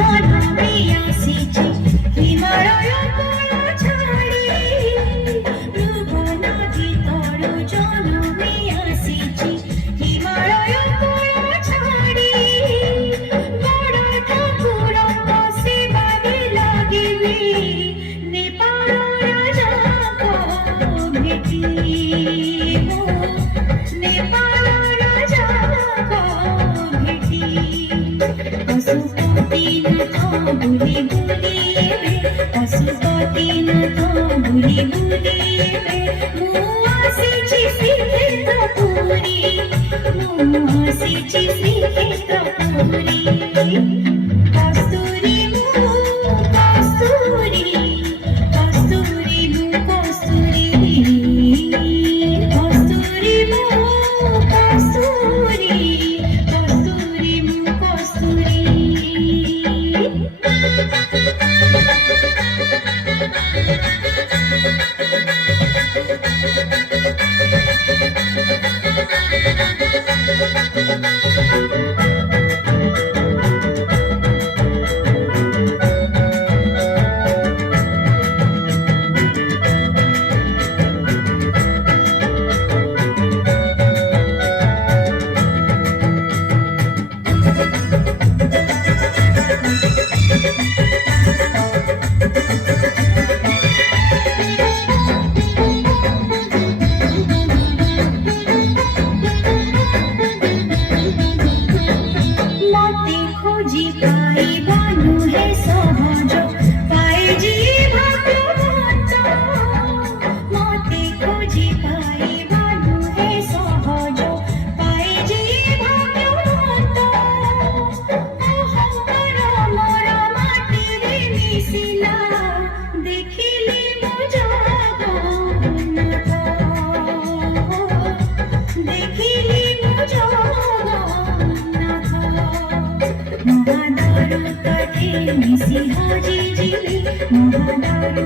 জনমে আসিছি হিমালয় কোল ছাড়ি ভুবন ভিতর জনমে আসিছি হিমালয় কোল ছাড়ি বড় ঠাকুর সেবারে লাগিবি নেপাল রাজা ভেটি নেপাল রাজা ভেটি पशुपति नाथ बुली बुली एबे पशुपति नाथ बुली बुली एबे मु आसीछि श्रीक्षेत्रपुरी मु आसीछि श्रीक्षेत्रपुरी कस्तूरी मु कस्तूरी कस्तूरी मु कस्तूरी कस्तूरी मु कस्तूरी कस्तूरी मु कस्तूरी मते खोजी पाइबानु हे सहज पाइजी भगवत मते खोजी पाइबानु हे सहज पाइजी भगवत अहंकार मोर माटिरे मिसिला देखिली मो जगन्नाथ देखिली मो जगन्नाथ महादारु कठे मिसी हाजी जीवी महादारु